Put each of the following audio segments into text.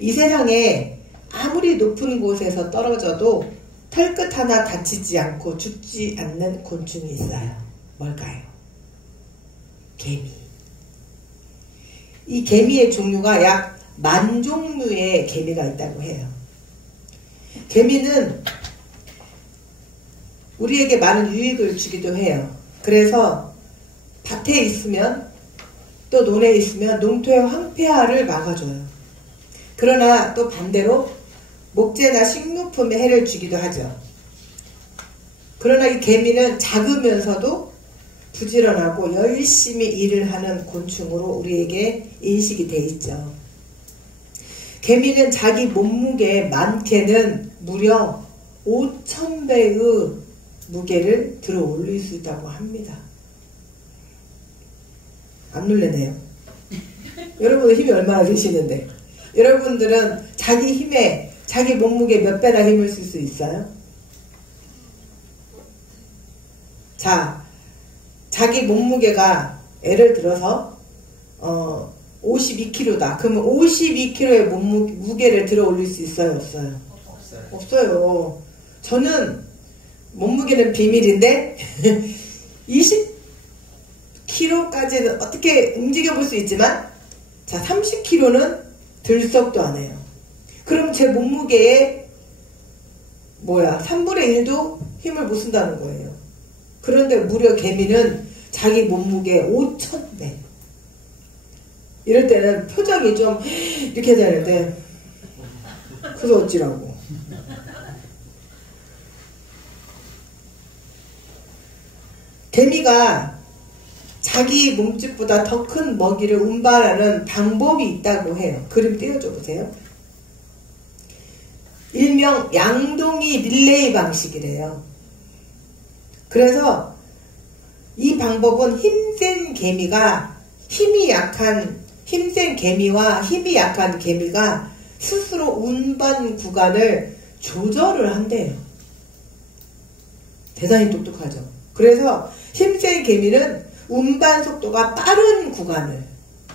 이 세상에 아무리 높은 곳에서 떨어져도 털끝 하나 다치지 않고 죽지 않는 곤충이 있어요. 뭘까요? 개미. 이 개미의 종류가 약 10,000종류의 개미가 있다고 해요. 개미는 우리에게 많은 유익을 주기도 해요. 그래서 밭에 있으면 또 논에 있으면 농토의 황폐화를 막아줘요. 그러나 또 반대로 목재나 식료품에 해를 주기도 하죠. 그러나 이 개미는 작으면서도 부지런하고 열심히 일을 하는 곤충으로 우리에게 인식이 돼 있죠. 개미는 자기 몸무게의 많게는 무려 5,000배의 무게를 들어 올릴 수 있다고 합니다. 안 놀래네요. 여러분의 힘이 얼마나 되시는데, 여러분들은 자기 힘에 자기 몸무게 몇 배나 힘을 쓸 수 있어요? 자, 자기 몸무게가 예를 들어서 52kg다. 그러면 52kg의 무게를 들어 올릴 수 있어요? 없어요? 없어요. 저는 몸무게는 비밀인데 20kg까지는 어떻게 움직여 볼 수 있지만, 자, 30kg는 들썩도 안 해요. 그럼 제 몸무게의 3분의 1도 힘을 못 쓴다는 거예요. 그런데 무려 개미는 자기 몸무게 5,000배. 이럴 때는 표정이 좀 이렇게 되는데, 그래서 어찌라고. 개미가 자기 몸집보다 더 큰 먹이를 운반하는 방법이 있다고 해요. 그림 띄워줘 보세요. 일명 양동이 릴레이 방식이래요. 그래서 이 방법은 힘센 개미와 힘이 약한 개미가 스스로 운반 구간을 조절을 한대요. 대단히 똑똑하죠. 그래서 힘센 개미는 운반 속도가 빠른 구간을,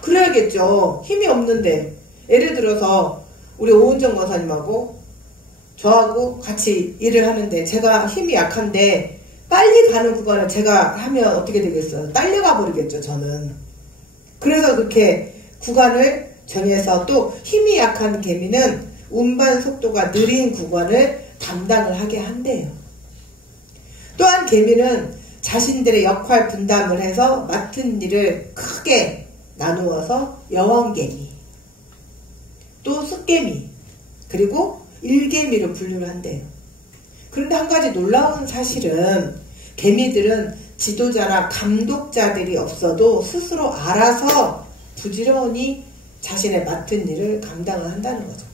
그래야겠죠. 힘이 없는데, 예를 들어서 우리 오은정 권사님하고 저하고 같이 일을 하는데, 제가 힘이 약한데 빨리 가는 구간을 제가 하면 어떻게 되겠어요? 딸려가 버리겠죠, 저는. 그래서 그렇게 구간을 정해서, 또 힘이 약한 개미는 운반 속도가 느린 구간을 담당을 하게 한대요. 또한 개미는 자신들의 역할 분담을 해서 맡은 일을 크게 나누어서 여왕개미, 또 숫개미, 그리고 일개미로 분류를 한대요. 그런데 한 가지 놀라운 사실은, 개미들은 지도자나 감독자들이 없어도 스스로 알아서 부지런히 자신의 맡은 일을 감당을 한다는 거죠.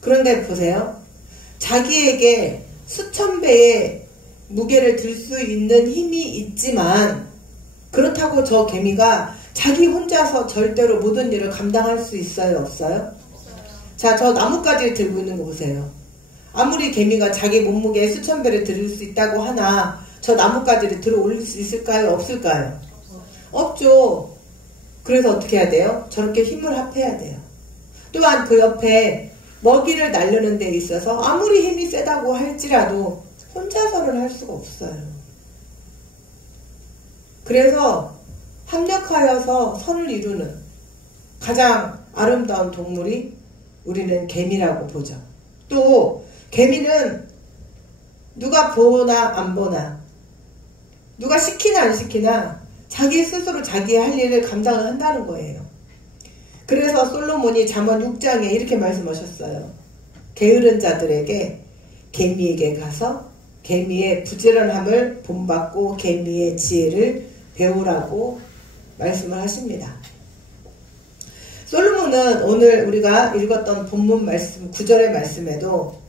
그런데 보세요. 자기에게 수천 배의 무게를 들 수 있는 힘이 있지만, 그렇다고 저 개미가 자기 혼자서 절대로 모든 일을 감당할 수 있어요? 없어요? 자, 저 나뭇가지를 들고 있는 거 보세요. 아무리 개미가 자기 몸무게의 수천 배를 들을 수 있다고 하나, 저 나뭇가지를 들어 올릴 수 있을까요? 없을까요? 없죠. 그래서 어떻게 해야 돼요? 저렇게 힘을 합해야 돼요. 또한 그 옆에 먹이를 날르는 데 있어서 아무리 힘이 세다고 할지라도 혼자서는 할 수가 없어요. 그래서 합력하여서 선을 이루는 가장 아름다운 동물이 우리는 개미라고 보죠. 또 개미는 누가 보나 안 보나, 누가 시키나 안 시키나 자기 스스로 자기의 할 일을 감당을 한다는 거예요. 그래서 솔로몬이 잠언 6장에 이렇게 말씀하셨어요. 게으른 자들에게 개미에게 가서 개미의 부지런함을 본받고 개미의 지혜를 배우라고 말씀을 하십니다. 솔로몬은 오늘 우리가 읽었던 본문 말씀 9절의 말씀에도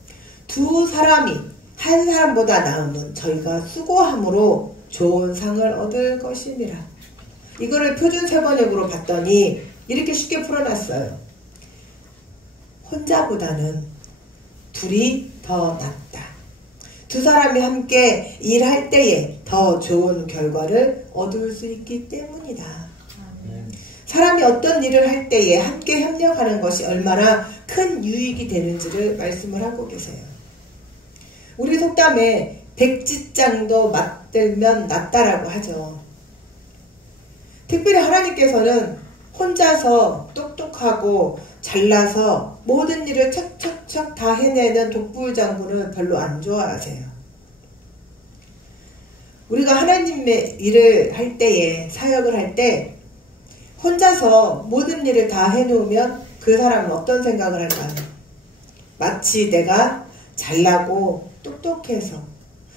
두 사람이 한 사람보다 나음은 저희가 수고함으로 좋은 상을 얻을 것임이라. 이거를 표준 세번역으로 봤더니 이렇게 쉽게 풀어놨어요. 혼자보다는 둘이 더 낫다. 두 사람이 함께 일할 때에 더 좋은 결과를 얻을 수 있기 때문이다. 사람이 어떤 일을 할 때에 함께 협력하는 것이 얼마나 큰 유익이 되는지를 말씀을 하고 계세요. 우리 속담에 백지장도 맞들면 낫다라고 하죠. 특별히 하나님께서는 혼자서 똑똑하고 잘나서 모든 일을 척척척 다 해내는 독불장군을 별로 안 좋아하세요. 우리가 하나님의 일을 할 때에, 사역을 할 때 혼자서 모든 일을 다 해놓으면 그 사람은 어떤 생각을 할까요? 마치 내가 잘나고 똑똑해서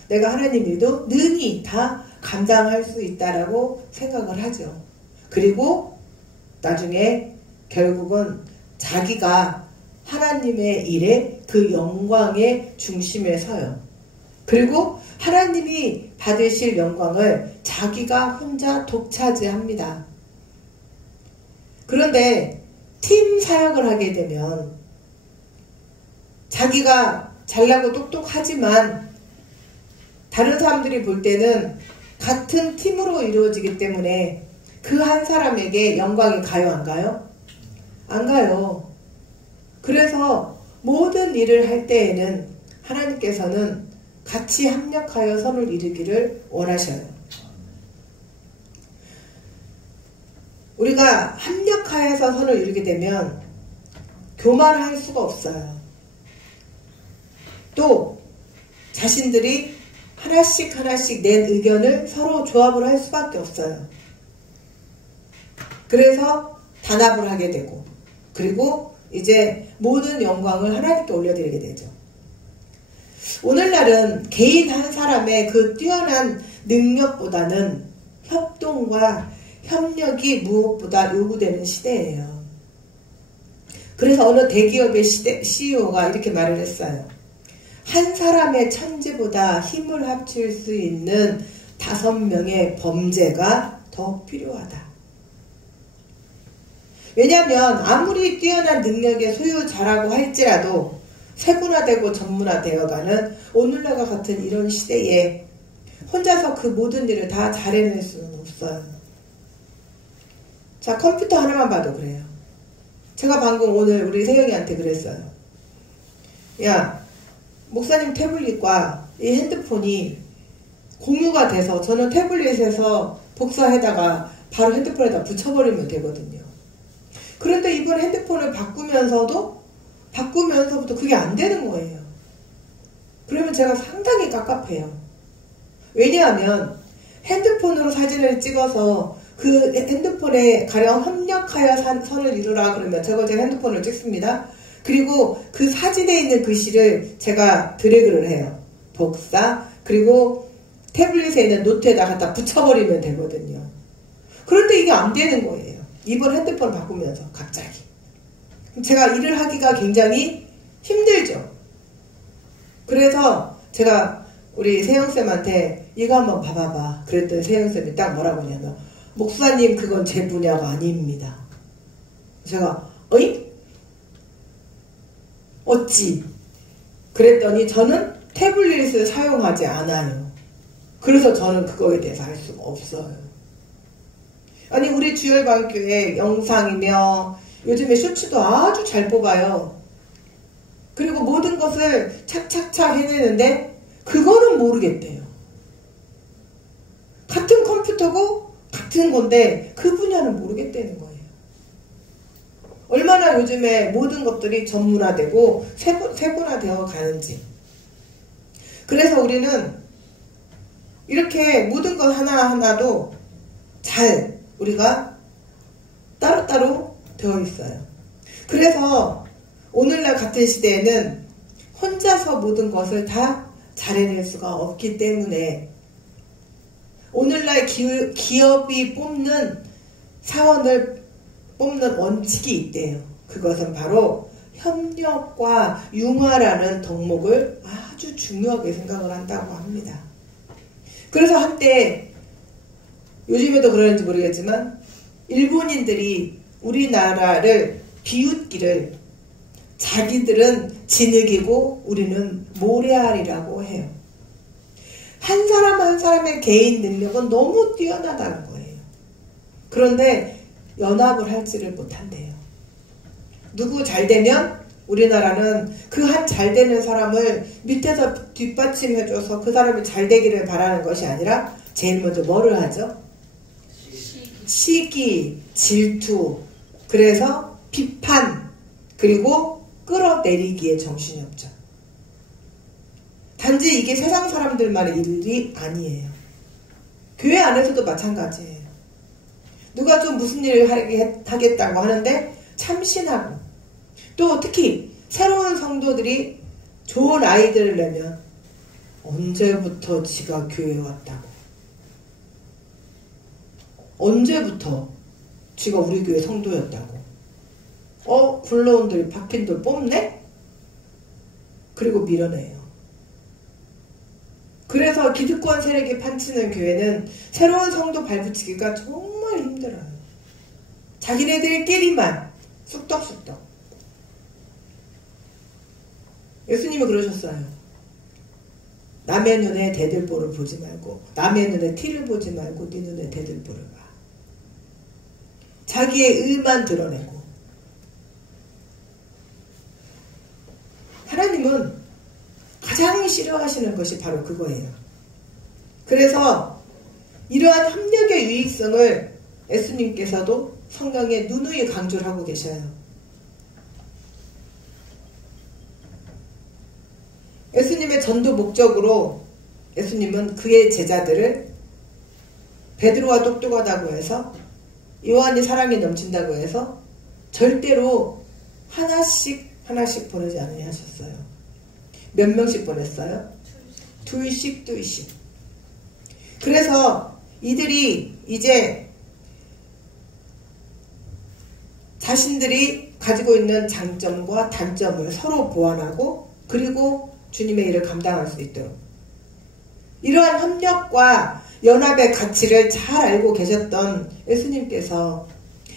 내가 하나님 일도 능히 다 감당할 수 있다라고 생각을 하죠. 그리고 나중에 결국은 자기가 하나님의 일에 그 영광의 중심에 서요. 그리고 하나님이 받으실 영광을 자기가 혼자 독차지합니다. 그런데 팀 사역을 하게 되면 자기가 잘나고 똑똑하지만 다른 사람들이 볼 때는 같은 팀으로 이루어지기 때문에 그 한 사람에게 영광이 가요, 안 가요? 안 가요. 그래서 모든 일을 할 때에는 하나님께서는 같이 합력하여 선을 이루기를 원하셔요. 우리가 합력하여서 선을 이루게 되면 교만할 수가 없어요. 또 자신들이 하나씩 낸 의견을 서로 조합을 할 수밖에 없어요. 그래서 단합을 하게 되고, 그리고 이제 모든 영광을 하나님께 올려드리게 되죠. 오늘날은 개인 한 사람의 그 뛰어난 능력보다는 협동과 협력이 무엇보다 요구되는 시대예요. 그래서 어느 대기업의 CEO가 이렇게 말을 했어요. 한 사람의 천재보다 힘을 합칠 수 있는 5명의 범죄가 더 필요하다. 왜냐하면 아무리 뛰어난 능력의 소유자라고 할지라도 세분화되고 전문화되어가는 오늘날과 같은 이런 시대에 혼자서 그 모든 일을 다 잘해낼 수는 없어요. 자, 컴퓨터 하나만 봐도 그래요. 제가 방금 오늘 우리 세영이한테 그랬어요. 야, 목사님 태블릿과 이 핸드폰이 공유가 돼서 저는 태블릿에서 복사해다가 바로 핸드폰에다 붙여버리면 되거든요. 그런데 이번 핸드폰을 바꾸면서부터 그게 안 되는 거예요. 그러면 제가 상당히 깝깝해요. 왜냐하면 핸드폰으로 사진을 찍어서 그 핸드폰에 가령 협력하여 선을 이루라 그러면 제가 핸드폰을 찍습니다. 그리고 그 사진에 있는 글씨를 제가 드래그를 해요. 복사. 그리고 태블릿에 있는 노트에다 갖다 붙여버리면 되거든요. 그런데 이게 안 되는 거예요. 이번 핸드폰 바꾸면서 갑자기. 제가 일을 하기가 굉장히 힘들죠. 그래서 제가 우리 세영쌤한테 이거 한번 봐봐봐. 그랬더니 세영쌤이 딱 뭐라고 하냐면 목사님 그건 제 분야가 아닙니다. 제가 어이? 어찌? 그랬더니 저는 태블릿을 사용하지 않아요. 그래서 저는 그거에 대해서 할 수가 없어요. 아니 우리 주열방교회 영상이며 요즘에 쇼츠도 아주 잘 뽑아요. 그리고 모든 것을 착착착 해내는데 그거는 모르겠대요. 같은 컴퓨터고 같은 건데 그 분야는 모르겠다는 거예요. 얼마나 요즘에 모든 것들이 전문화되고 세분화되어 가는지. 그래서 우리는 이렇게 모든 것 하나하나도 잘 우리가 따로따로 되어 있어요. 그래서 오늘날 같은 시대에는 혼자서 모든 것을 다 잘해낼 수가 없기 때문에 오늘날 기업이 뽑는 사원을 뽑는 원칙이 있대요. 그것은 바로 협력과 융화라는 덕목을 아주 중요하게 생각을 한다고 합니다. 그래서 한때 요즘에도 그러는지 모르겠지만 일본인들이 우리나라를 비웃기를 자기들은 진흙이고 우리는 모래알이라고 해요. 한 사람 한 사람의 개인 능력은 너무 뛰어나다는 거예요. 그런데 연합을 할지를 못한대요. 누구 잘 되면 우리나라는 그 한 잘 되는 사람을 밑에서 뒷받침해줘서 그 사람이 잘 되기를 바라는 것이 아니라 제일 먼저 뭐를 하죠? 시기, 질투, 그래서 비판, 그리고 끌어내리기에 정신이 없죠. 단지 이게 세상 사람들만의 일이 아니에요. 교회 안에서도 마찬가지예요. 누가 좀 무슨 일을 하겠다고 하는데 참신하고, 또 특히 새로운 성도들이 좋은 아이들을 내면 언제부터 지가 교회에 왔다고, 언제부터 지가 우리 교회 성도였다고, 굴러온 돌 박힌 돌 뽑네? 그리고 밀어내요. 그래서 기득권 세력이 판치는 교회는 새로운 성도 발붙이기가 정말 힘들어요. 자기네들끼리만 쑥덕쑥덕. 예수님이 그러셨어요. 남의 눈에 대들보를 보지 말고, 남의 눈에 티를 보지 말고 네 눈에 대들보를 봐. 자기의 의만 드러내고. 하나님은 가장 싫어하시는 것이 바로 그거예요. 그래서 이러한 협력의 유익성을 예수님께서도 성경에 누누이 강조를 하고 계셔요. 예수님의 전도 목적으로 예수님은 그의 제자들을 베드로와 똑똑하다고 해서, 요한이 사랑이 넘친다고 해서 절대로 하나씩 보내지 않으려 하셨어요. 몇 명씩 보냈어요? 둘씩. 그래서 이들이 이제 자신들이 가지고 있는 장점과 단점을 서로 보완하고, 그리고 주님의 일을 감당할 수 있도록, 이러한 협력과 연합의 가치를 잘 알고 계셨던 예수님께서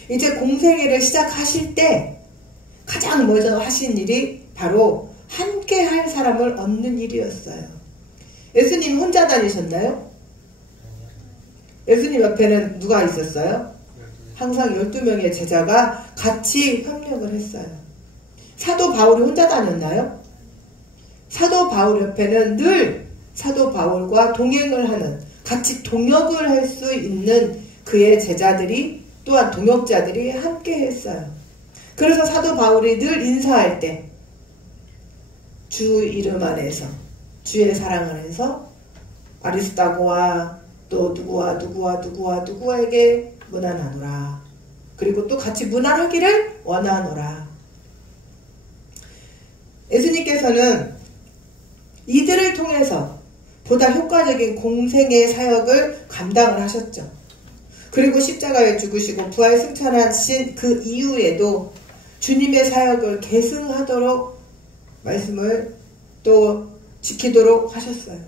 이제 공생애를 시작하실 때 가장 먼저 하신 일이 바로 함께 할 사람을 얻는 일이었어요. 예수님 혼자 다니셨나요? 예수님 옆에는 누가 있었어요? 항상 12명의 제자가 같이 협력을 했어요. 사도 바울이 혼자 다녔나요? 사도 바울 옆에는 늘 사도 바울과 동행을 하는, 같이 동역을 할 수 있는 그의 제자들이, 또한 동역자들이 함께 했어요. 그래서 사도 바울이 늘 인사할 때 주 이름 안에서, 주의 사랑 안에서 아리스다고와 또 누구에게 문안하노라. 그리고 또 같이 문안하기를 원하노라. 예수님께서는 이들을 통해서 보다 효과적인 공생의 사역을 감당을 하셨죠. 그리고 십자가에 죽으시고 부활 승천하신 그 이후에도 주님의 사역을 계승하도록 말씀을 또 지키도록 하셨어요.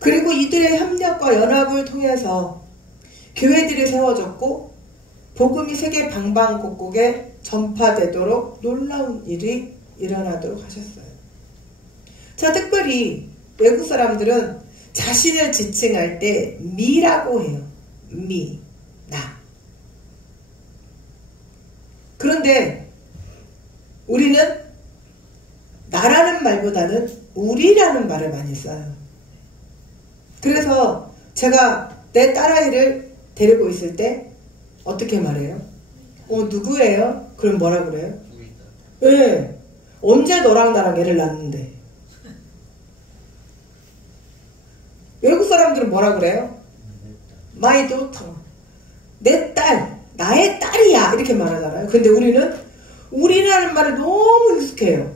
그리고 이들의 협력과 연합을 통해서 교회들이 세워졌고, 복음이 세계 방방곡곡에 전파되도록 놀라운 일이 일어나도록 하셨어요. 자, 특별히 외국 사람들은 자신을 지칭할 때 미라고 해요. 미, 나. 그런데 우리는 나라는 말보다는 우리라는 말을 많이 써요. 그래서 제가 내 딸아이를 데리고 있을 때 어떻게 말해요? 누구예요? 그럼 뭐라 그래요? 네. 언제 너랑 나랑 애를 낳는데? 외국 사람들은 뭐라 그래요? My daughter. 내 딸, 나의 딸이야, 이렇게 말하잖아요. 근데 우리라는 말을 너무 익숙해요.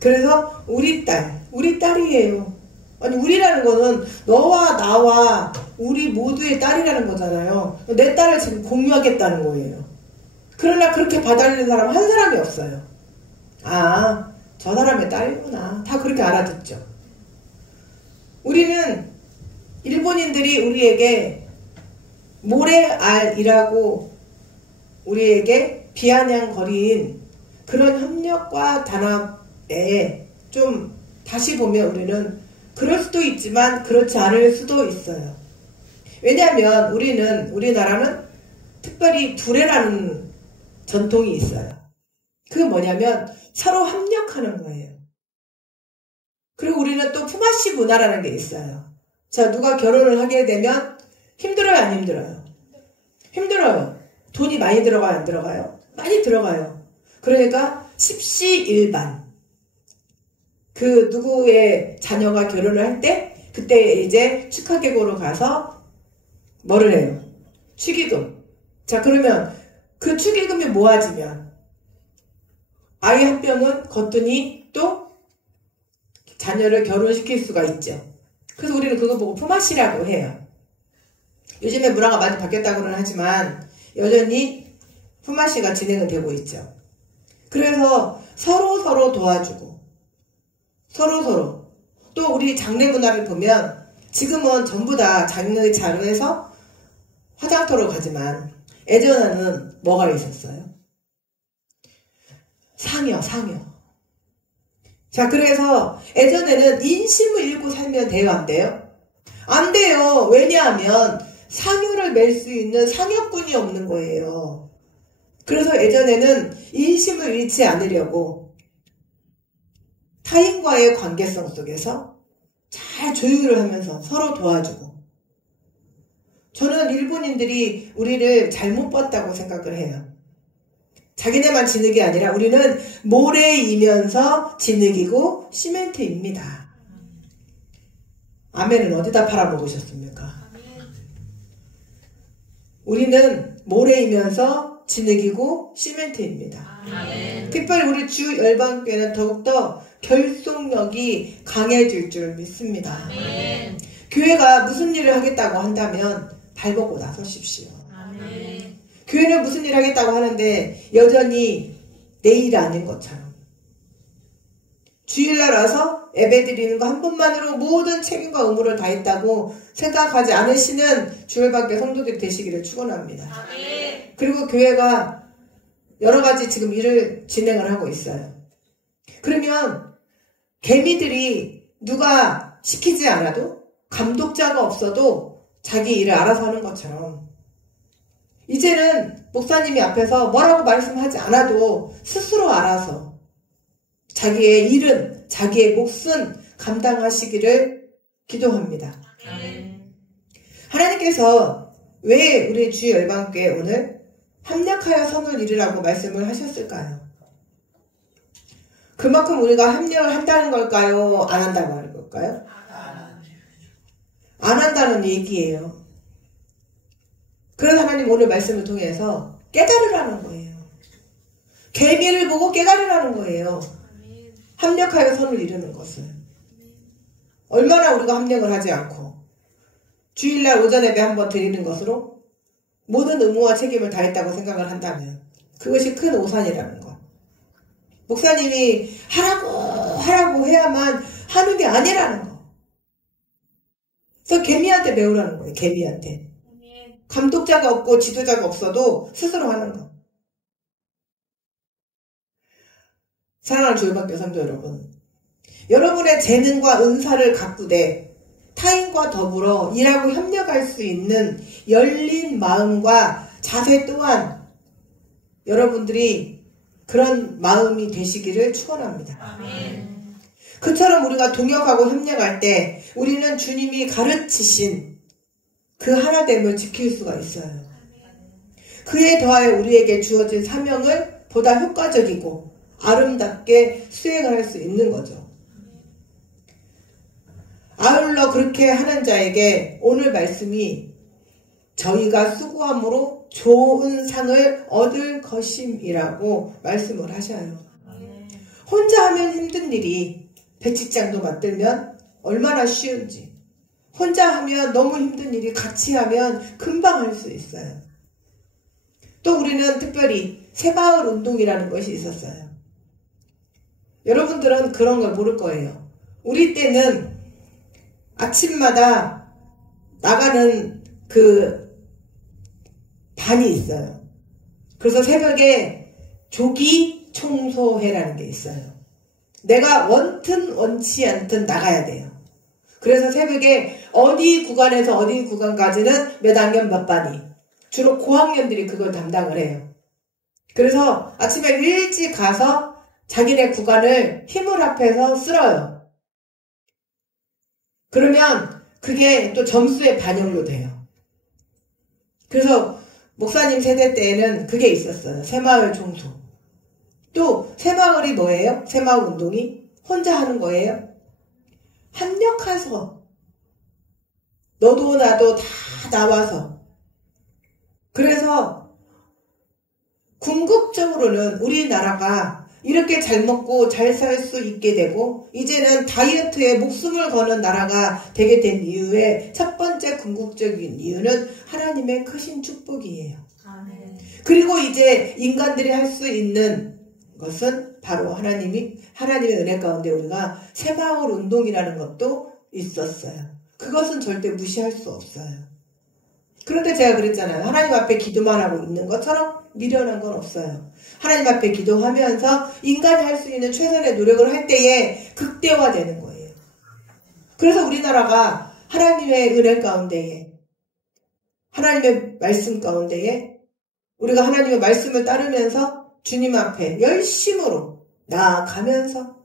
그래서 우리 딸, 우리 딸이에요. 아니, 우리라는 거는 너와 나와 우리 모두의 딸이라는 거잖아요. 내 딸을 지금 공유하겠다는 거예요. 그러나 그렇게 받아들이는 사람 한 사람이 없어요. 아, 저 사람의 딸이구나. 다 그렇게 알아듣죠. 우리는, 일본인들이 우리에게 모래알이라고 우리에게 비아냥거린 그런 협력과 단합에 좀 다시 보면 우리는 그럴 수도 있지만 그렇지 않을 수도 있어요. 왜냐하면 우리나라는 특별히 두레라는 전통이 있어요. 그게 뭐냐면 서로 협력하는 거예요. 그리고 우리는 또 품앗이 문화라는 게 있어요. 자, 누가 결혼을 하게 되면 힘들어요, 안 힘들어요? 힘들어요. 돈이 많이 들어가요, 안 들어가요? 많이 들어가요. 그러니까 십시일반. 그 누구의 자녀가 결혼을 할 때 그때 이제 축하계고로 가서 뭐를 해요? 축의금. 자, 그러면 그 축의금이 모아지면 아이 한 명은 거뜬히 또 자녀를 결혼시킬 수가 있죠. 그래서 우리는 그거 보고 품앗이라고 해요. 요즘에 문화가 많이 바뀌었다고는 하지만 여전히 품앗이가 진행은 되고 있죠. 그래서 서로 도와주고 서로 또 우리 장례 문화를 보면 지금은 전부 다 장례 자료에서 화장터로 가지만 예전에는 뭐가 있었어요? 상여. 자, 그래서 예전에는 인심을 잃고 살면 돼요, 안 돼요? 안 돼요. 왜냐하면 상여를 맬 수 있는 상여꾼이 없는 거예요. 그래서 예전에는 인심을 잃지 않으려고 타인과의 관계성 속에서 잘 조율을 하면서 서로 도와주고, 저는 일본인들이 우리를 잘못 봤다고 생각을 해요. 자기네만 진흙이 아니라 우리는 모래이면서 진흙이고 시멘트입니다. 아멘은 어디다 팔아먹으셨습니까? 우리는 모래이면서 진흙이고 시멘트입니다. 아멘. 특별히 우리 주 열방교회는 더욱더 결속력이 강해질 줄 믿습니다. 아멘. 교회가 무슨 일을 하겠다고 한다면 발벗고 나서십시오. 아멘. 교회는 무슨 일을 하겠다고 하는데 여전히 내 일 아닌 것처럼 주일날 와서 예배드리는 거 한 번만으로 모든 책임과 의무를 다했다고 생각하지 않으시는 주일밖에 성도들이 되시기를 축원합니다. 아멘. 그리고 교회가 여러 가지 지금 일을 진행을 하고 있어요. 그러면 개미들이 누가 시키지 않아도 감독자가 없어도 자기 일을 알아서 하는 것처럼 이제는 목사님이 앞에서 뭐라고 말씀하지 않아도 스스로 알아서 자기의 일은 자기의 몫은 감당하시기를 기도합니다. 하나님께서 왜 우리 주 열방교회 오늘 합력하여 선을 이루라고 말씀을 하셨을까요? 그만큼 우리가 합력을 한다는 걸까요? 안 한다고 하는 걸까요? 안 한다는 얘기예요. 그래서 하나님 오늘 말씀을 통해서 깨달으라는 거예요. 계미를 보고 깨달으라는 거예요. 합력하여 선을 이루는 것을. 얼마나 우리가 합력을 하지 않고 주일날 오전 예배 한번 드리는 것으로 모든 의무와 책임을 다했다고 생각을 한다면 그것이 큰 오산이라는 것. 목사님이 하라고 해야만 하는 게 아니라는 것. 그래서 개미한테 배우라는 거예요. 개미한테. 감독자가 없고 지도자가 없어도 스스로 하는 것. 사랑하는 주일학교 성도 여러분, 여러분의 재능과 은사를 가꾸되 타인과 더불어 일하고 협력할 수 있는 열린 마음과 자세 또한 여러분들이 그런 마음이 되시기를 축원합니다. 아멘. 그처럼 우리가 동역하고 협력할 때 우리는 주님이 가르치신 그 하나됨을 지킬 수가 있어요. 그에 더하여 우리에게 주어진 사명을 보다 효과적이고 아름답게 수행할 수 있는 거죠. 아울러 그렇게 하는 자에게 오늘 말씀이 저희가 수고함으로 좋은 상을 얻을 것임이라고 말씀을 하셔요. 혼자 하면 힘든 일이 배치장도 맞들면 얼마나 쉬운지, 혼자 하면 너무 힘든 일이 같이 하면 금방 할 수 있어요. 또 우리는 특별히 새마을 운동이라는 것이 있었어요. 여러분들은 그런 걸 모를 거예요. 우리 때는 아침마다 나가는 그 반이 있어요. 그래서 새벽에 조기 청소회라는 게 있어요. 내가 원튼 원치 않든 나가야 돼요. 그래서 새벽에 어디 구간에서 어디 구간까지는 몇 학년 몇 반이, 주로 고학년들이 그걸 담당을 해요. 그래서 아침에 일찍 가서 자기네 구간을 힘을 합해서 쓸어요. 그러면 그게 또 점수에 반영도 돼요. 그래서 목사님 세대 때에는 그게 있었어요. 새마을 총수. 또 새마을이 뭐예요? 새마을 운동이 혼자 하는 거예요. 합력해서 너도 나도 다 나와서. 그래서 궁극적으로는 우리나라가 이렇게 잘 먹고 잘 살 수 있게 되고 이제는 다이어트에 목숨을 거는 나라가 되게 된 이유의 첫 번째 궁극적인 이유는 하나님의 크신 축복이에요. 아멘. 그리고 이제 인간들이 할 수 있는 것은 바로 하나님의 은혜 가운데 우리가 새마을 운동이라는 것도 있었어요. 그것은 절대 무시할 수 없어요. 그런데 제가 그랬잖아요. 하나님 앞에 기도만 하고 있는 것처럼 미련한 건 없어요. 하나님 앞에 기도하면서 인간이 할 수 있는 최선의 노력을 할 때에 극대화되는 거예요. 그래서 우리나라가 하나님의 은혜 가운데에 하나님의 말씀 가운데에 우리가 하나님의 말씀을 따르면서 주님 앞에 열심으로 나아가면서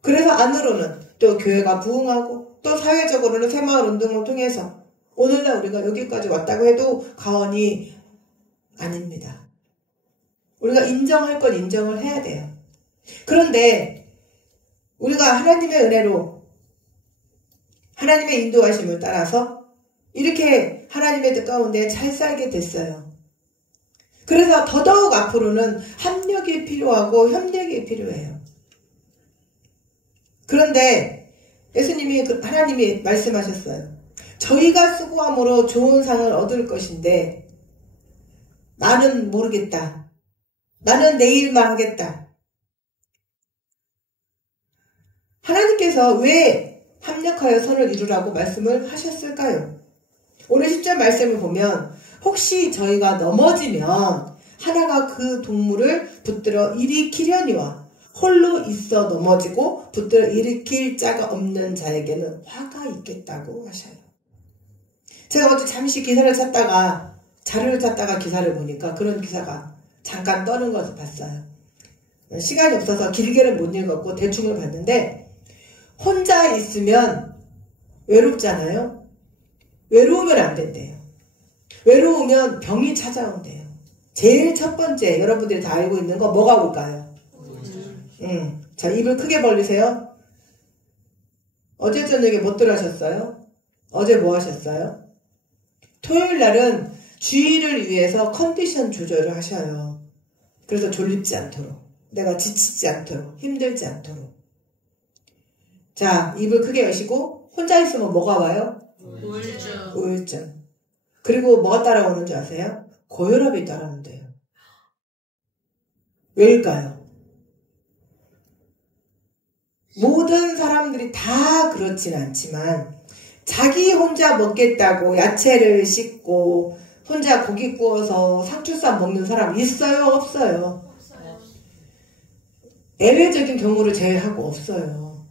그래서 안으로는 또 교회가 부흥하고 또 사회적으로는 새마을 운동을 통해서 오늘날 우리가 여기까지 왔다고 해도 과언이 아닙니다. 우리가 인정할 건 인정을 해야 돼요. 그런데 우리가 하나님의 은혜로 하나님의 인도하심을 따라서 이렇게 하나님의 뜻 가운데 잘 살게 됐어요. 그래서 더더욱 앞으로는 합력이 필요하고 협력이 필요해요. 그런데 예수님이 하나님이 말씀하셨어요. 저희가 수고함으로 좋은 상을 얻을 것인데 나는 모르겠다. 나는 내일만 하겠다. 하나님께서 왜 합력하여 선을 이루라고 말씀을 하셨을까요? 오늘 10절 말씀을 보면 혹시 저희가 넘어지면 하나가 그 동물을 붙들어 일으키려니와 홀로 있어 넘어지고 붙들어 일으킬 자가 없는 자에게는 화가 있겠다고 하셔요. 제가 어제 잠시 기사를 찾다가 자료를 찾다가 기사를 보니까 그런 기사가 잠깐 떠는 것을 봤어요. 시간이 없어서 길게는 못 읽었고 대충을 봤는데 혼자 있으면 외롭잖아요. 외로우면 안 된대요. 외로우면 병이 찾아온대요. 제일 첫 번째 여러분들이 다 알고 있는 거 뭐가 올까요? 자, 입을 크게 벌리세요. 어제 저녁에 뭐 들으셨어요? 어제 뭐 하셨어요? 토요일 날은 주일을 위해서 컨디션 조절을 하셔요. 그래서 졸립지 않도록, 내가 지치지 않도록, 힘들지 않도록. 자, 입을 크게 여시고 혼자 있으면 뭐가 와요? 우울증. 그리고 뭐가 따라오는 줄 아세요? 고혈압이 따라온대요. 왜일까요? 모든 사람들이 다 그렇진 않지만 자기 혼자 먹겠다고 야채를 씻고 혼자 고기 구워서 상추쌈 먹는 사람 있어요? 없어요? 예외적인 경우를 제외하고 없어요.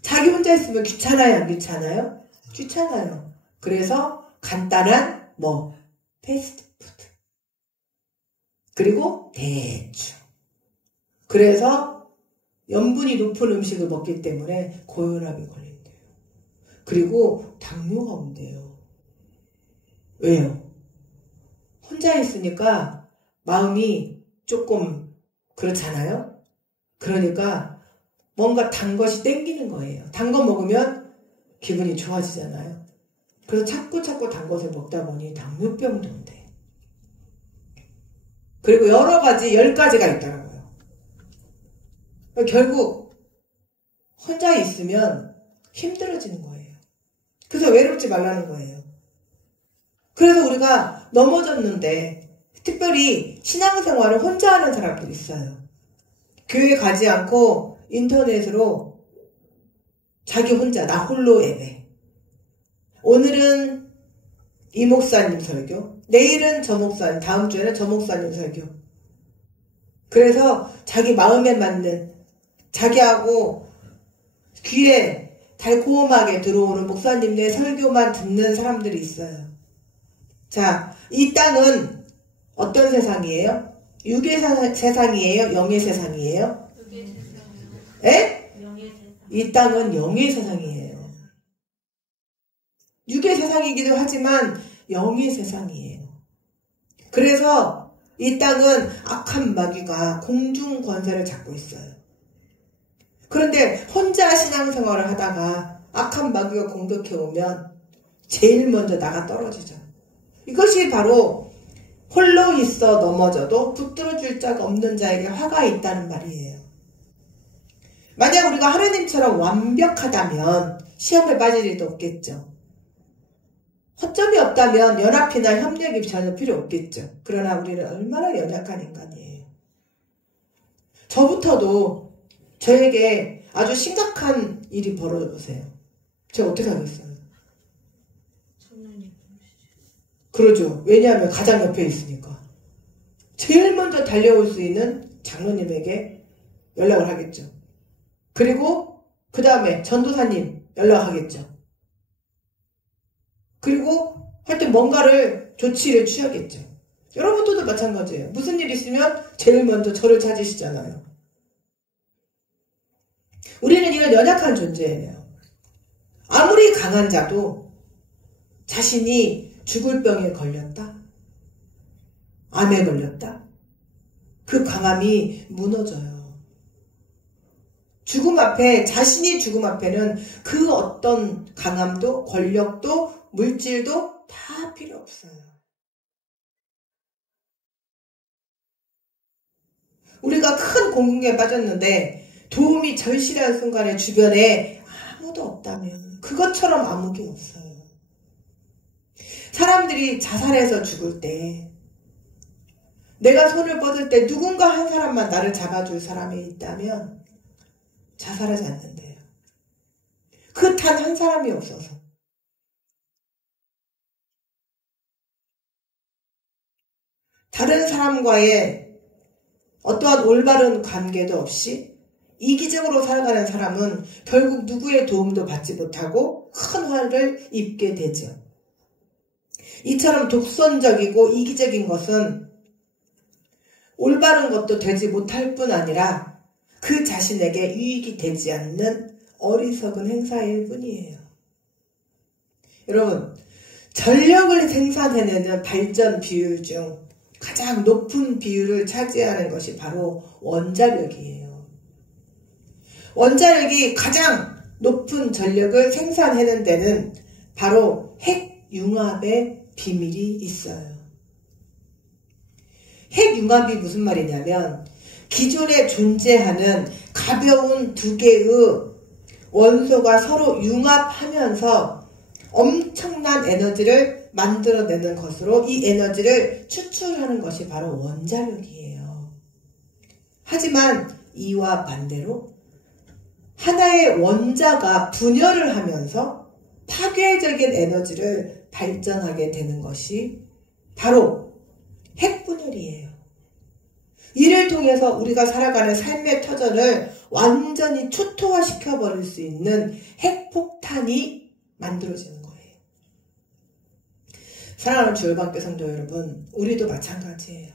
자기 혼자 있으면 귀찮아요? 안 귀찮아요? 귀찮아요. 그래서 간단한 패스트푸드. 그리고 대충. 그래서 염분이 높은 음식을 먹기 때문에 고혈압이 걸린대요. 그리고 당뇨가 온대요. 왜요? 혼자 있으니까 마음이 조금 그렇잖아요? 그러니까 뭔가 단 것이 땡기는 거예요. 단 거 먹으면 기분이 좋아지잖아요. 그래서 자꾸 단 것을 먹다 보니 당뇨병도 온대요. 그리고 여러 가지 10가지가 있더라고요. 결국 혼자 있으면 힘들어지는 거예요. 그래서 외롭지 말라는 거예요. 그래서 우리가 넘어졌는데 특별히 신앙생활을 혼자 하는 사람들이 있어요. 교회 가지 않고 인터넷으로 자기 혼자 나 홀로 예배. 오늘은 이 목사님 설교, 내일은 저 목사님, 다음 주에는 저 목사님 설교. 그래서 자기 마음에 맞는 자기하고 귀에 달콤하게 들어오는 목사님의 설교만 듣는 사람들이 있어요. 자, 이 땅은 어떤 세상이에요? 육의 세상이에요? 영의 세상이에요? 육의 세상이요. 에? 영의 세상. 이 땅은 영의 세상이에요. 육의 세상이기도 하지만 영의 세상이에요. 그래서 이 땅은 악한 마귀가 공중 권세를 잡고 있어요. 그런데 혼자 신앙생활을 하다가 악한 마귀가 공격해 오면 제일 먼저 나가 떨어지죠. 이것이 바로 홀로 있어 넘어져도 붙들어줄 자가 없는 자에게 화가 있다는 말이에요. 만약 우리가 하느님처럼 완벽하다면 시험에 빠질 일도 없겠죠. 허점이 없다면 연합이나 협력이 전혀 필요 없겠죠. 그러나 우리는 얼마나 연약한 인간이에요. 저부터도 저에게 아주 심각한 일이 벌어져 보세요. 제가 어떻게 하겠어요? 그러죠. 왜냐하면 가장 옆에 있으니까. 제일 먼저 달려올 수 있는 장로님에게 연락을 하겠죠. 그리고 그 다음에 전도사님 연락하겠죠. 그리고 하여튼 뭔가를 조치를 취하겠죠. 여러분들도 마찬가지예요. 무슨 일 있으면 제일 먼저 저를 찾으시잖아요. 우리는 이런 연약한 존재예요. 아무리 강한 자도 자신이 죽을 병에 걸렸다, 암에 걸렸다, 그 강함이 무너져요. 죽음 앞에, 자신이 죽음 앞에는 그 어떤 강함도 권력도 물질도 다 필요 없어요. 우리가 큰 공경에 빠졌는데 도움이 절실한 순간에 주변에 아무도 없다면 그것처럼 아무게 없어요. 사람들이 자살해서 죽을 때, 내가 손을 뻗을 때 누군가 한 사람만 나를 잡아줄 사람이 있다면 자살하지 않는데요. 그 단 한 사람이 없어서. 다른 사람과의 어떠한 올바른 관계도 없이 이기적으로 살아가는 사람은 결국 누구의 도움도 받지 못하고 큰 화를 입게 되죠. 이처럼 독선적이고 이기적인 것은 올바른 것도 되지 못할 뿐 아니라 그 자신에게 유익이 되지 않는 어리석은 행사일 뿐이에요. 여러분, 전력을 생산해내는 발전 비율 중 가장 높은 비율을 차지하는 것이 바로 원자력이에요. 원자력이 가장 높은 전력을 생산해내는 데는 바로 핵융합의 비밀이 있어요. 핵융합이 무슨 말이냐면 기존에 존재하는 가벼운 두 개의 원소가 서로 융합하면서 엄청난 에너지를 만들어내는 것으로 이 에너지를 추출하는 것이 바로 원자력이에요. 하지만 이와 반대로 하나의 원자가 분열을 하면서 파괴적인 에너지를 발전하게 되는 것이 바로 핵분열이에요. 이를 통해서 우리가 살아가는 삶의 터전을 완전히 초토화시켜버릴 수 있는 핵폭탄이 만들어지는 거예요. 사랑하는 주일방교 성도 여러분, 우리도 마찬가지예요.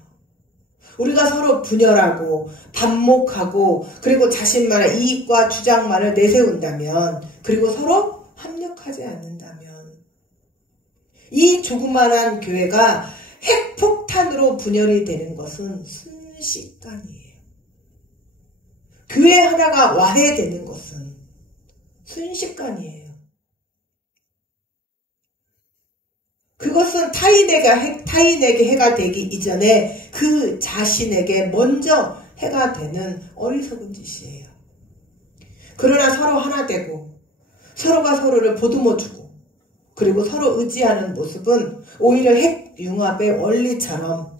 우리가 서로 분열하고 반목하고 그리고 자신만의 이익과 주장만을 내세운다면, 그리고 서로 합력하지 않는다면 이 조그만한 교회가 핵폭탄으로 분열이 되는 것은 순식간이에요. 교회 하나가 와해되는 것은 순식간이에요. 그것은 타인에게 해가 되기 이전에 그 자신에게 먼저 해가 되는 어리석은 짓이에요. 그러나 서로 하나 되고 서로가 서로를 보듬어주고 그리고 서로 의지하는 모습은 오히려 핵융합의 원리처럼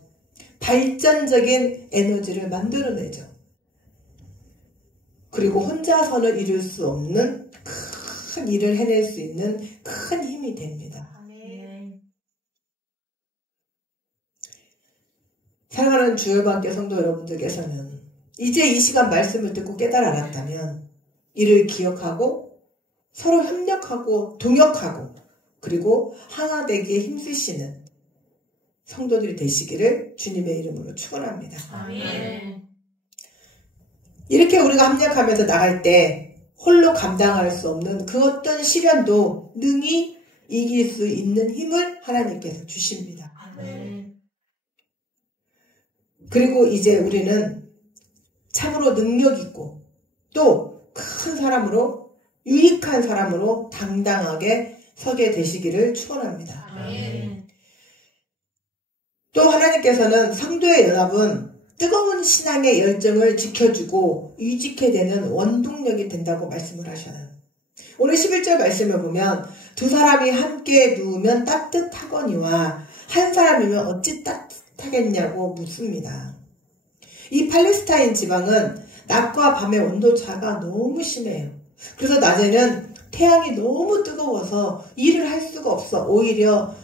발전적인 에너지를 만들어내죠. 그리고 혼자서는 이룰 수 없는 큰 일을 해낼 수 있는 큰 힘이 됩니다. 사랑하는 주일방교 성도 여러분들께서는 이제 이 시간 말씀을 듣고 깨달아 알았다면 이를 기억하고 서로 협력하고 동역하고 그리고 하나 되기에 힘쓰시는 성도들이 되시기를 주님의 이름으로 축원합니다. 아멘. 이렇게 우리가 합력하면서 나갈 때 홀로 감당할 수 없는 그 어떤 시련도 능히 이길 수 있는 힘을 하나님께서 주십니다. 아멘. 그리고 이제 우리는 참으로 능력 있고 또 큰 사람으로 유익한 사람으로 당당하게 서게 되시기를 축원합니다. 아멘. 또 하나님께서는 성도의 연합은 뜨거운 신앙의 열정을 지켜주고 유지케 되는 원동력이 된다고 말씀을 하셔요. 오늘 11절 말씀을 보면 두 사람이 함께 누우면 따뜻하거니와 한 사람이면 어찌 따뜻하겠냐고 묻습니다. 이 팔레스타인 지방은 낮과 밤의 온도차가 너무 심해요. 그래서 낮에는 태양이 너무 뜨거워서 일을 할 수가 없어. 오히려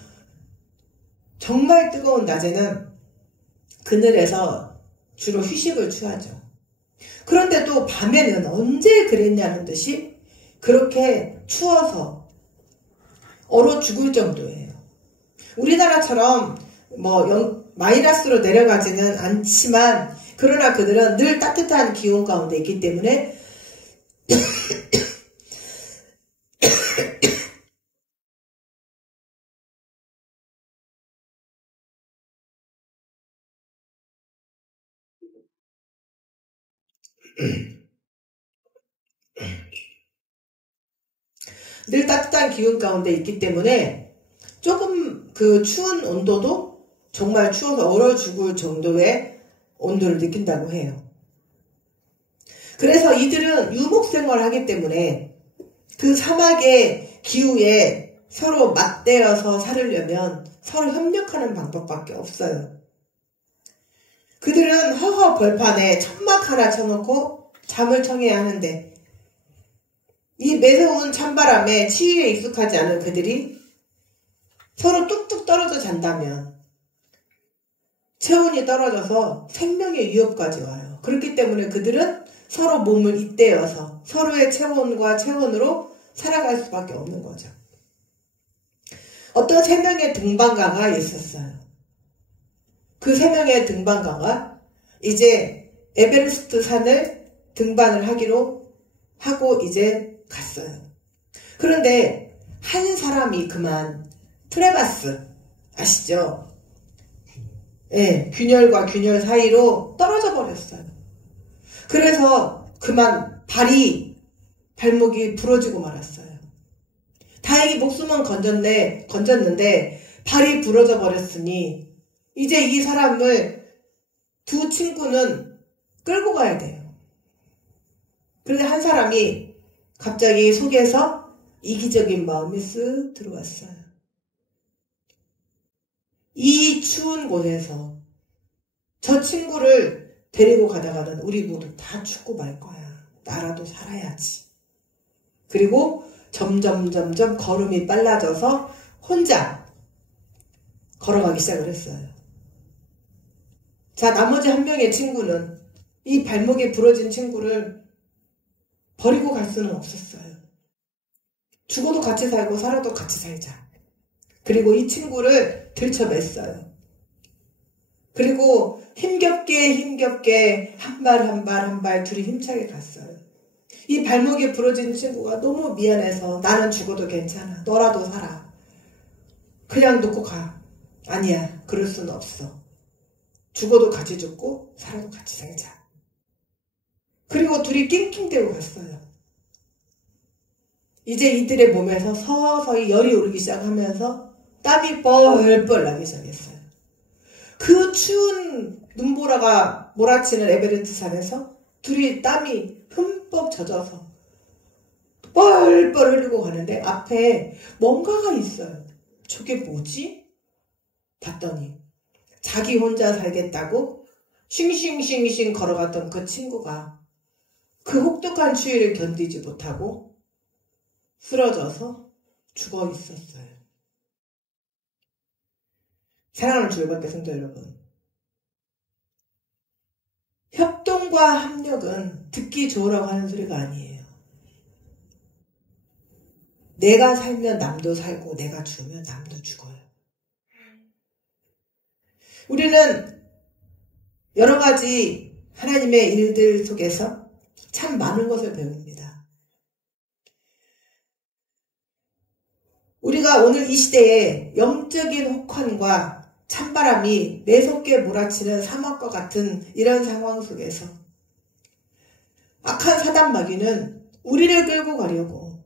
정말 뜨거운 낮에는 그늘에서 주로 휴식을 취하죠. 그런데도 밤에는 언제 그랬냐는 듯이 그렇게 추워서 얼어 죽을 정도예요. 우리나라처럼 마이너스로 내려가지는 않지만 그러나 그들은 늘 따뜻한 기온 가운데 있기 때문에 늘 따뜻한 기온 가운데 있기 때문에 조금 그 추운 온도도 정말 추워서 얼어 죽을 정도의 온도를 느낀다고 해요. 그래서 이들은 유목생활을 하기 때문에 그 사막의 기후에 서로 맞대어서 살으려면 서로 협력하는 방법밖에 없어요. 그들은 허허 벌판에 천막 하나 쳐놓고 잠을 청해야 하는데 이 매서운 찬바람에 추위에 익숙하지 않은 그들이 서로 뚝뚝 떨어져 잔다면 체온이 떨어져서 생명의 위협까지 와요. 그렇기 때문에 그들은 서로 몸을 잇대어서 서로의 체온과 체온으로 살아갈 수밖에 없는 거죠. 어떤 3명의 등반가가 있었어요. 그 3명의 등반가가 이제 에베레스트 산을 등반을 하기로 하고 이제 갔어요. 그런데 한 사람이 그만 트레바스 아시죠? 예, 균열과 균열 사이로 떨어져 버렸어요. 그래서 그만 발목이 부러지고 말았어요. 다행히 목숨은 건졌는데 발이 부러져 버렸으니 이제 이 사람을 두 친구는 끌고 가야 돼요. 그런데 한 사람이 갑자기 속에서 이기적인 마음이 쓱 들어왔어요. 이 추운 곳에서 저 친구를 데리고 가다가는 우리 모두 다 죽고 말 거야. 나라도 살아야지. 그리고 점점 걸음이 빨라져서 혼자 걸어가기 시작을 했어요. 자, 나머지 한 명의 친구는 이 발목이 부러진 친구를 버리고 갈 수는 없었어요. 죽어도 같이 살고 살아도 같이 살자. 그리고 이 친구를 들쳐맸어요. 그리고 힘겹게 한 발 둘이 힘차게 갔어요. 이 발목이 부러진 친구가 너무 미안해서 나는 죽어도 괜찮아. 너라도 살아. 그냥 놓고 가. 아니야. 그럴 수는 없어. 죽어도 같이 죽고 살아도 같이 살자. 그리고 둘이 낑낑대고 갔어요. 이제 이들의 몸에서 서서히 열이 오르기 시작하면서 땀이 뻘뻘 나기 시작했어요. 그 추운 눈보라가 몰아치는 에베레스트 산에서 둘이 땀이 흠뻑 젖어서 뻘뻘 흘리고 가는데 앞에 뭔가가 있어요. 저게 뭐지? 봤더니 자기 혼자 살겠다고 싱싱 걸어갔던 그 친구가 그 혹독한 추위를 견디지 못하고 쓰러져서 죽어 있었어요. 사랑하는 주일밖에 성도 여러분, 협동과 합력은 듣기 좋으라고 하는 소리가 아니에요. 내가 살면 남도 살고 내가 죽으면 남도 죽어요. 우리는 여러 가지 하나님의 일들 속에서 참 많은 것을 배웁니다. 우리가 오늘 이 시대에 영적인 혹한과 찬바람이 매섭게 몰아치는 사막과 같은 이런 상황 속에서 악한 사단 마귀는 우리를 끌고 가려고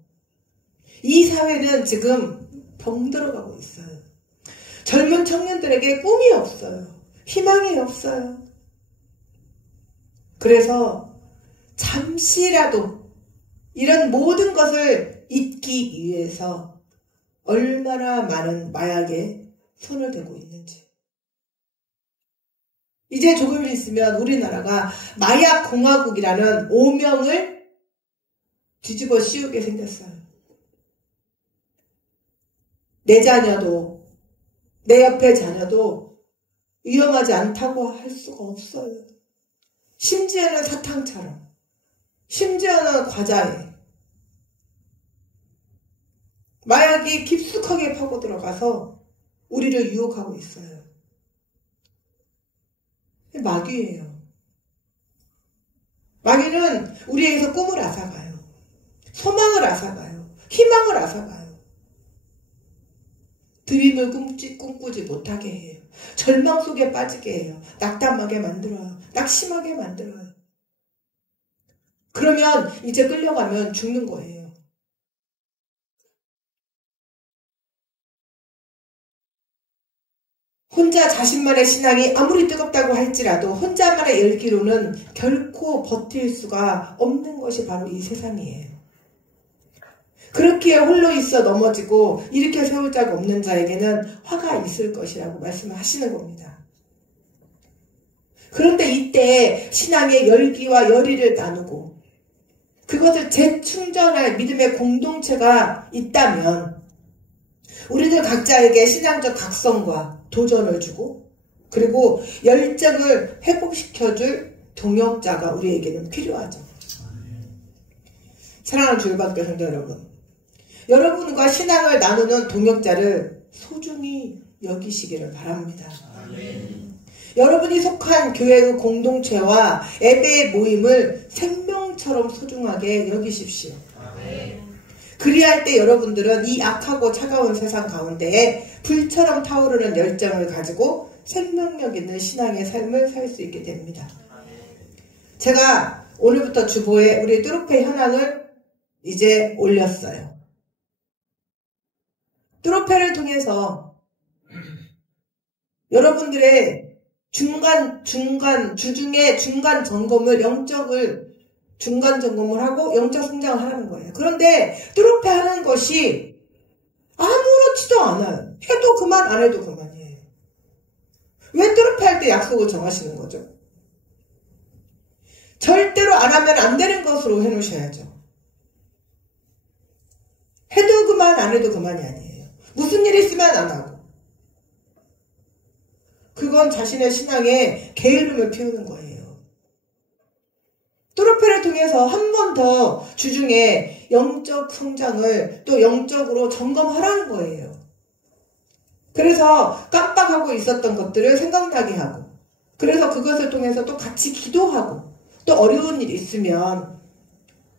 이 사회는 지금 병들어가고 있어요. 젊은 청년들에게 꿈이 없어요. 희망이 없어요. 그래서 잠시라도 이런 모든 것을 잊기 위해서 얼마나 많은 마약에 손을 대고 있는지. 이제 조금 있으면 우리나라가 마약 공화국이라는 오명을 뒤집어 씌우게 생겼어요. 내 자녀도 내 옆에 자녀도 위험하지 않다고 할 수가 없어요. 심지어는 사탕처럼, 심지어는 과자에 마약이 깊숙하게 파고 들어가서 우리를 유혹하고 있어요. 마귀예요. 마귀는 우리에게서 꿈을 앗아가요. 소망을 앗아가요. 희망을 앗아가요. 드림을 꿈꾸지 못하게 해요. 절망 속에 빠지게 해요. 낙담하게 만들어요. 낙심하게 만들어요. 그러면 이제 끌려가면 죽는 거예요. 혼자 자신만의 신앙이 아무리 뜨겁다고 할지라도 혼자만의 열기로는 결코 버틸 수가 없는 것이 바로 이 세상이에요. 그렇게 홀로 있어 넘어지고 일으켜 세울 자가 없는 자에게는 화가 있을 것이라고 말씀을 하시는 겁니다. 그런데 이때 신앙의 열기와 열의를 나누고 그것을 재충전할 믿음의 공동체가 있다면 우리들 각자에게 신앙적 각성과 도전을 주고 그리고 열정을 회복시켜줄 동역자가 우리에게는 필요하죠. 사랑하는 주일학교 성도 여러분, 여러분과 신앙을 나누는 동역자를 소중히 여기시기를 바랍니다. 여러분이 속한 교회의 공동체와 예배의 모임을 생명처럼 소중하게 여기십시오. 그리할 때 여러분들은 이 악하고 차가운 세상 가운데에 불처럼 타오르는 열정을 가지고 생명력 있는 신앙의 삶을 살 수 있게 됩니다. 제가 오늘부터 주보에 우리 뚜루페 현황을 이제 올렸어요. 뚜루페를 통해서 여러분들의 주중에 중간 점검을 중간 점검을 하고 영적 성장을 하는 거예요. 그런데 뚜루페 하는 것이 아무렇지도 않아요. 해도 그만 안 해도 그만이에요. 왜 뚜루페 할 때 약속을 정하시는 거죠? 절대로 안 하면 안 되는 것으로 해놓으셔야죠. 해도 그만 안 해도 그만이 아니에요. 무슨 일이 있으면 안 하고 그건 자신의 신앙에 게으름을 피우는 거예요. 뚜루페를 통해서 한 번 더 주중에 영적 성장을 또 영적으로 점검하라는 거예요. 그래서 깜빡하고 있었던 것들을 생각나게 하고 그래서 그것을 통해서 또 같이 기도하고 또 어려운 일이 있으면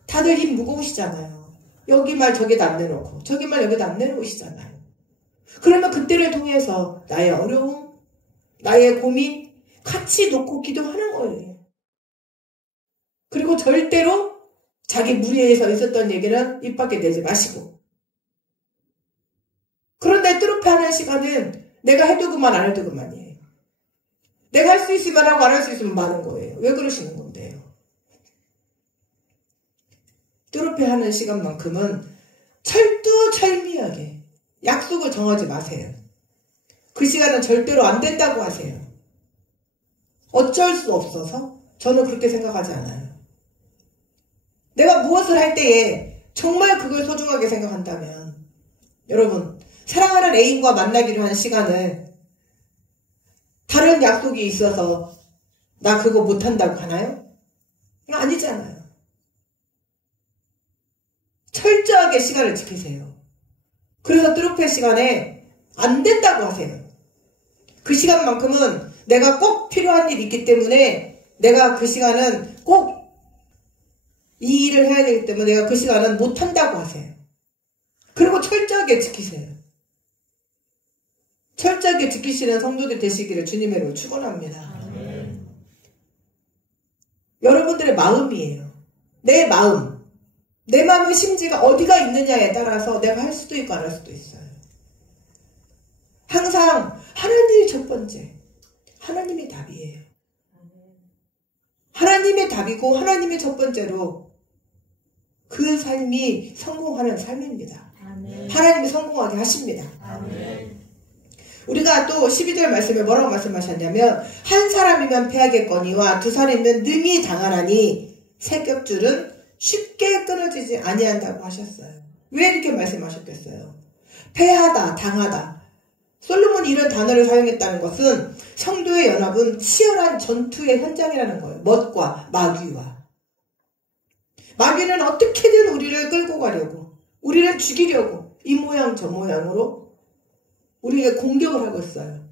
다들 힘 무거우시잖아요. 여기 말 저기도 안 내놓고 저기 말 여기도 안 내놓으시잖아요. 그러면 그때를 통해서 나의 어려움, 나의 고민 같이 놓고 기도하는 거예요. 그리고 절대로 자기 무리에서 있었던 얘기는 입 밖에 내지 마시고. 그런데 뚜루페 하는 시간은 내가 해도 그만 안 해도 그만이에요. 내가 할 수 있으면 하고 안 할 수 있으면 마는 거예요. 왜 그러시는 건데요? 뚜루페 하는 시간만큼은 철두철미하게 약속을 정하지 마세요. 그 시간은 절대로 안 된다고 하세요. 어쩔 수 없어서 저는 그렇게 생각하지 않아요. 내가 무엇을 할 때에 정말 그걸 소중하게 생각한다면 여러분 사랑하는 애인과 만나기로 한 시간을 다른 약속이 있어서 나 그거 못한다고 하나요? 아니잖아요. 철저하게 시간을 지키세요. 그래서 뚜루페 시간에 안 된다고 하세요. 그 시간만큼은 내가 꼭 필요한 일이 있기 때문에 내가 그 시간은 꼭 이 일을 해야 되기 때문에 내가 그 시간은 못한다고 하세요. 그리고 철저하게 지키세요. 철저하게 지키시는 성도들 되시기를 주님의 이름으로 축원합니다. 여러분들의 마음이에요. 내 마음. 내 마음의 심지가 어디가 있느냐에 따라서 내가 할 수도 있고 안 할 수도 있어요. 항상 하나님이 첫 번째. 하나님이 답이에요. 하나님의 답이고 하나님의 첫 번째로 그 삶이 성공하는 삶입니다. 하나님이 성공하게 하십니다. 우리가 또 12절 말씀에 뭐라고 말씀하셨냐면 한 사람이면 패하겠거니와 두 사람이면 능히 당하나니 새 겹줄은 쉽게 끊어지지 아니한다고 하셨어요. 왜 이렇게 말씀하셨겠어요? 패하다, 당하다. 솔로몬이 이런 단어를 사용했다는 것은 성도의 연합은 치열한 전투의 현장이라는 거예요. 멋과 마귀와. 마귀는 어떻게든 우리를 끌고 가려고, 우리를 죽이려고 이 모양 저 모양으로 우리에게 공격을 하고 있어요.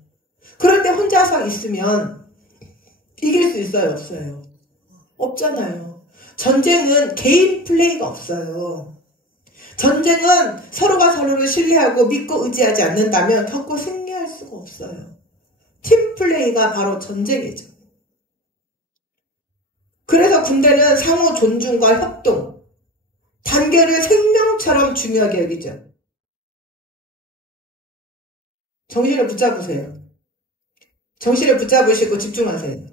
그럴 때 혼자서 있으면 이길 수 있어요? 없어요? 없잖아요. 전쟁은 개인 플레이가 없어요. 전쟁은 서로가 서로를 신뢰하고 믿고 의지하지 않는다면 결코 승리할 수가 없어요. 팀 플레이가 바로 전쟁이죠. 그래서 군대는 상호 존중과 협동, 단결을 생명처럼 중요하게 여기죠. 정신을 붙잡으세요. 정신을 붙잡으시고 집중하세요.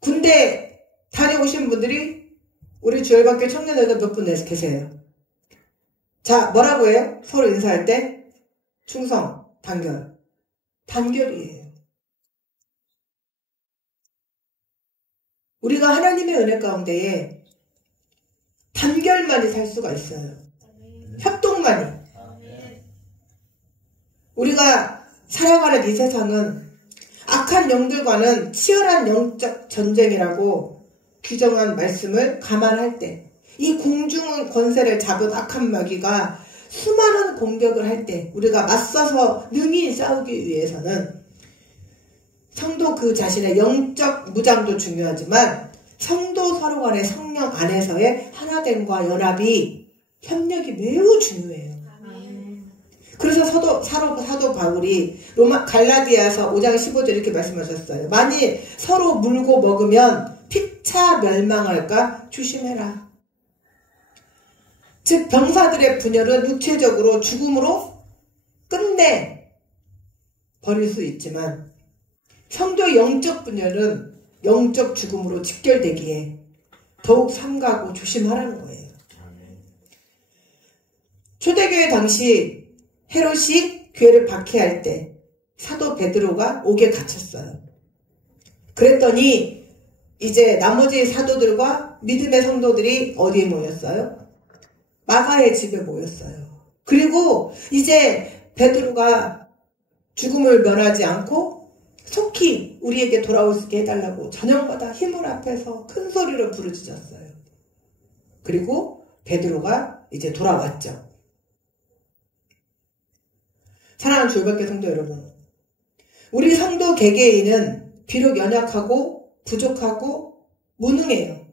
군대 다녀오신 분들이 우리 주열반교 청년회가 몇 분 계세요. 자, 뭐라고 해요? 서로 인사할 때? 충성, 단결. 단결이에요. 우리가 하나님의 은혜 가운데에 단결만이 살 수가 있어요. 협동만이. 우리가 살아가는 이 세상은 악한 영들과는 치열한 영적 전쟁이라고 규정한 말씀을 감안할 때 이 공중 권세를 잡은 악한 마귀가 수많은 공격을 할 때 우리가 맞서서 능히 싸우기 위해서는 성도 그 자신의 영적 무장도 중요하지만 성도 서로 간의 성령 안에서의 하나됨과 연합이 협력이 매우 중요해요. 그래서 사도 바울이 갈라디아서 5장 15절 이렇게 말씀하셨어요. 만일 서로 물고 먹으면 피차 멸망할까 조심해라. 즉 병사들의 분열은 육체적으로 죽음으로 끝내 버릴 수 있지만 성도의 영적 분열은 영적 죽음으로 직결되기에 더욱 삼가고 조심하라는 거예요. 초대교회 당시 헤롯이 교회를 박해할 때 사도 베드로가 옥에 갇혔어요. 그랬더니 이제 나머지 사도들과 믿음의 성도들이 어디에 모였어요? 마가의 집에 모였어요. 그리고 이제 베드로가 죽음을 면하지 않고 속히 우리에게 돌아올 수 있게 해달라고 저녁마다 힘을 앞에서 큰 소리로 부르짖었어요. 그리고 베드로가 이제 돌아왔죠. 사랑하는 주일학교 성도 여러분, 우리 성도 개개인은 비록 연약하고 부족하고 무능해요.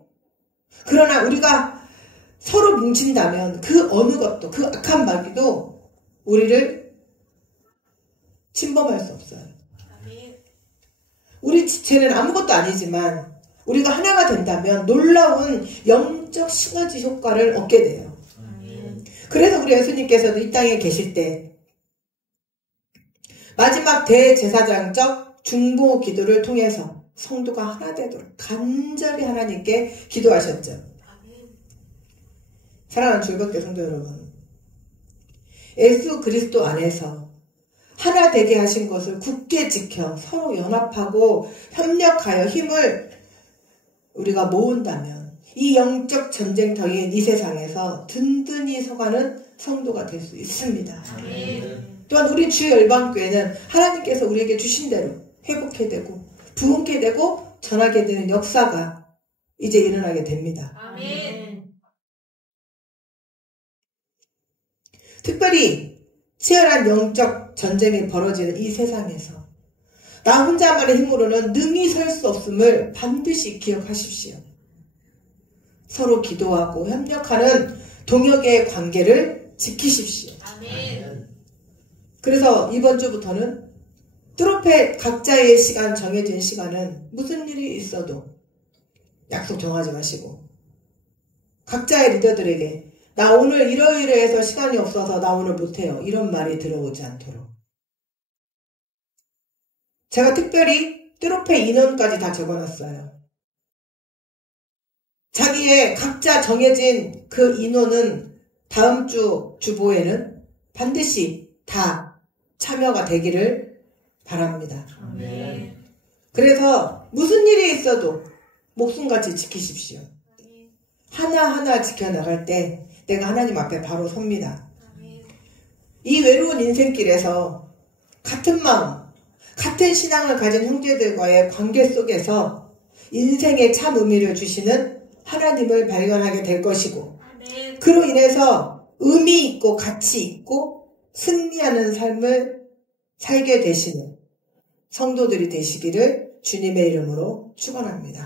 그러나 우리가 서로 뭉친다면 그 어느 것도, 그 악한 마귀도 우리를 침범할 수 없어요. 우리 지체는 아무것도 아니지만 우리가 하나가 된다면 놀라운 영적 시너지 효과를 얻게 돼요. 그래서 우리 예수님께서도 이 땅에 계실 때 마지막 대제사장적 중보 기도를 통해서 성도가 하나 되도록 간절히 하나님께 기도하셨죠. 사랑하는 주일학교 성도 여러분, 예수 그리스도 안에서 하나 되게 하신 것을 굳게 지켜 서로 연합하고 협력하여 힘을 우리가 모은다면 이 영적 전쟁터인 이 세상에서 든든히 서가는 성도가 될 수 있습니다. 또한 우리 주의 열방교회는 하나님께서 우리에게 주신 대로 회복해 되고 부흥케 되고 전하게 되는 역사가 이제 일어나게 됩니다. 특별히 치열한 영적 전쟁이 벌어지는 이 세상에서 나 혼자만의 힘으로는 능히 설 수 없음을 반드시 기억하십시오. 서로 기도하고 협력하는 동역의 관계를 지키십시오. 아멘. 그래서 이번 주부터는 트로펫 각자의 시간, 정해진 시간은 무슨 일이 있어도 약속 정하지 마시고 각자의 리더들에게 나 오늘 이러이러해서 시간이 없어서 나 오늘 못해요. 이런 말이 들어오지 않도록. 제가 특별히 트로펫 인원까지 다 적어놨어요. 자기의 각자 정해진 그 인원은 다음 주 주보에는 반드시 다 참여가 되기를 바랍니다. 아멘. 그래서 무슨 일이 있어도 목숨같이 지키십시오. 하나하나 지켜나갈 때 내가 하나님 앞에 바로 섭니다. 이 외로운 인생길에서 같은 마음, 같은 신앙을 가진 형제들과의 관계 속에서 인생의 참 의미를 주시는 하나님을 발견하게 될 것이고 그로 인해서 의미 있고 가치 있고 승리하는 삶을 살게 되시는 성도들이 되시기를 주님의 이름으로 축원합니다.